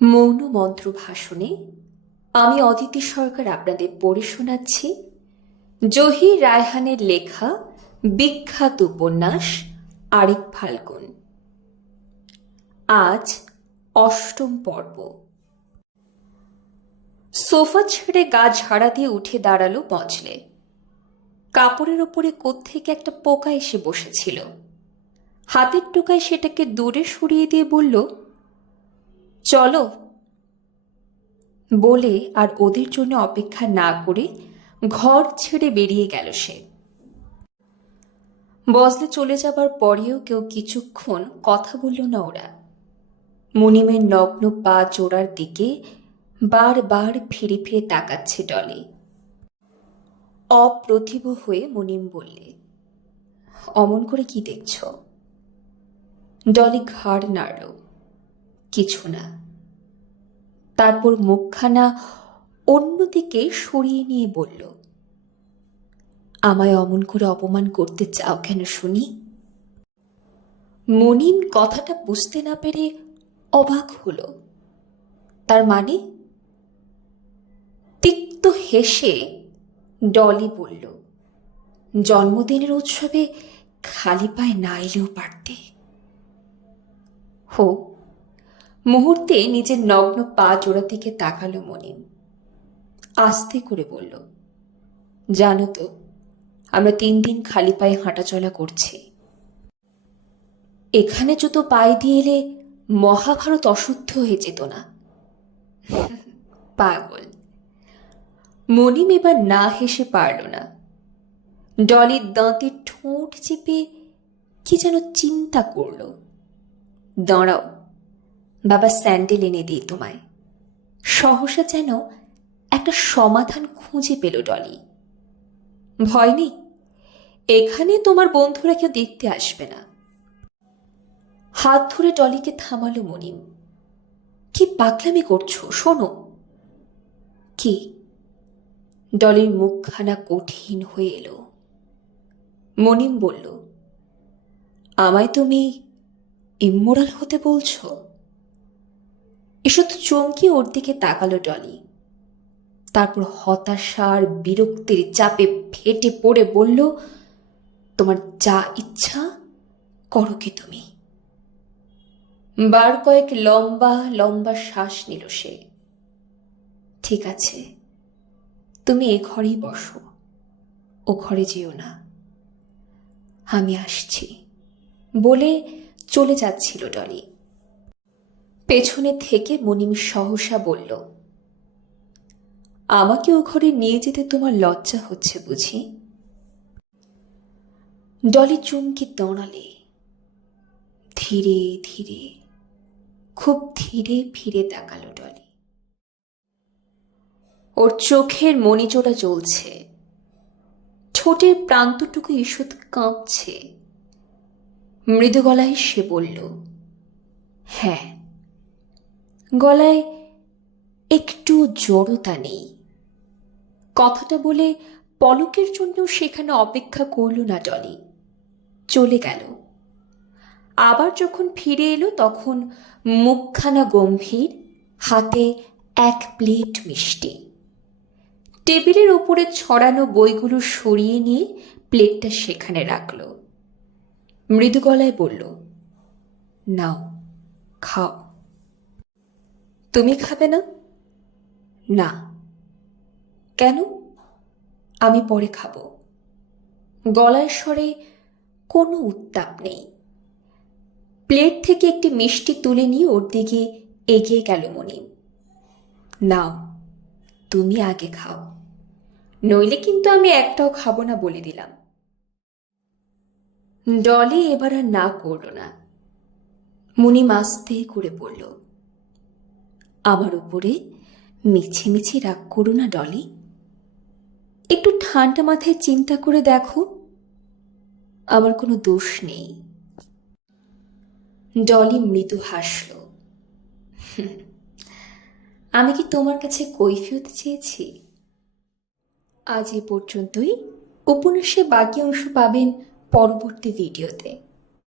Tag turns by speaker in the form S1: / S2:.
S1: মৌন মন্ত্র ভাষণে আমি অদিতি সরকার আপনাদের পড়ে শোনাচ্ছি। জহি রায়হানের লেখা বিখ্যাত উপন্যাস, আরেক ফাল্গুন। আজ অষ্টম পর্ব। সোফা ছেড়ে গা ঝাড়া দিয়ে উঠে দাঁড়াল পচলে কাপড়ের ওপরে কোত্থেকে একটা পোকা এসে বসেছিল। হাতের টোকায় সেটাকে দূরে সরিয়ে দিয়ে বলল চলো। বলে আর ওদের জন্য অপেক্ষা না করে ঘর ছেড়ে বেরিয়ে গেল সে। বজলে চলে যাবার পরেও কেউ কিছুক্ষণ কথা বলল না ওরা। মুনিমের নগ্ন পা জোড়ার দিকে বারবার ফিরে ফিরে তাকাচ্ছে ডলি। অপ্রতিভ হয়ে মুনিম বললে, অমন করে কি দেখছ? ডলি ঘাড় নাড়ল, কিছু না। তারপর মুখখানা অন্যদিকে সরিয়ে নিয়ে বলল, আমায় অমন করে অপমান করতে চাও কেন শুনি? মনিম কথাটা বুঝতে না পেরে অবাক হল। তার মানে? তিক্ত হেসে ডলি বলল, জন্মদিনের উৎসবে খালি পায়ে না এলেও পারতে। হো মুহূর্তে নিজের নগ্ন পা জোড়া দিকে তাকালো মনিম আস্তে করে বলল, জানো তো, আমরা তিন দিন খালি পায়ে হাঁটাচলা করছি। এখানে জুতো পায়ে দিয়ে এলে মহাভারত অশুদ্ধ হয়ে যেত না। পাগল। মনিম এবার না হেসে পারল না। ডলির দাঁতে ঠোঁট চেপে কি যেন চিন্তা করল। দাঁড়াও বাবা স্যান্ডেল এনে দিই তোমায়। সহসা যেন একটা সমাধান খুঁজে পেল ডলি। ভয় নেই, এখানে তোমার বন্ধুরা কেউ দেখতে আসবে না। হাত ধরে ডলিকে থামালো মনিম। কি পাগলামি করছ, শোনো। কি? ডলির মুখখানা কঠিন হয়ে এলো। মনিম বলল, আমায় তুমি ইমোরাল হতে বলছো? এসব চমকি ওর দিকে তাকালো ডলি তারপর হতাশার বিরক্তির চাপে ফেটে পড়ে বলল, তোমার যা ইচ্ছা করো কি তুমি। বার কয়েক লম্বা লম্বা শ্বাস নিল সে। ঠিক আছে, তুমি এ ঘরেই বসো, ও ঘরে যেও না। আমি আসছি, বলে চলে যাচ্ছিল ডলি পেছনে থেকে মনিম সহসা বলল, আমাকে ও ঘরে নিয়ে যেতে তোমার লজ্জা হচ্ছে বুঝি? ডলি চুমকি দাঁড়ালে। ধীরে ধীরে, খুব ধীরে ফিরে তাকালো ডলি। ওর চোখের মণিজোড়া জ্বলছে। ঠোঁটের প্রান্তটুকু ঈষৎ কাঁপছে। মৃদু গলায় সে বলল হ্যাঁ গলায় একটু জড়তা নেই। কথাটা বলে পলকের জন্য সেখানে অপেক্ষা করল না ডলি চলে গেল। আবার যখন ফিরে এলো তখন মুখখানা গম্ভীর, হাতে এক প্লেট মিষ্টি। টেবিলের ওপরে ছড়ানো বইগুলো সরিয়ে নিয়ে প্লেটটা সেখানে রাখল। মৃদু গলায় বলল, নাও, খাও। তুমি খাবে না? না। কেন? আমি পরে খাব। গলার স্বরে কোনো উত্তাপ নেই। প্লেট থেকে একটি মিষ্টি তুলে নিয়ে ওর দিকে এগিয়ে গেল মনিম নাও, তুমি আগে খাও। নইলে কিন্তু আমি একটাও খাব না বলে দিলাম। ডলি এবার আর না করল না। মুনিম আস্তে করে বলল আমার উপরে মিছে মিছে রাগ করো না, ডলি। একটু ঠান্ডা মাথায় চিন্তা করে দেখো। আমার কোনো দোষ নেই। ডলি মৃদু হাসল। আমি কি তোমার কাছে কৈফিয়ত চেয়েছি? আজ এ পর্যন্তই। উপন্যাসে বাকি অংশ পাবেন পরবর্তী ভিডিওতে।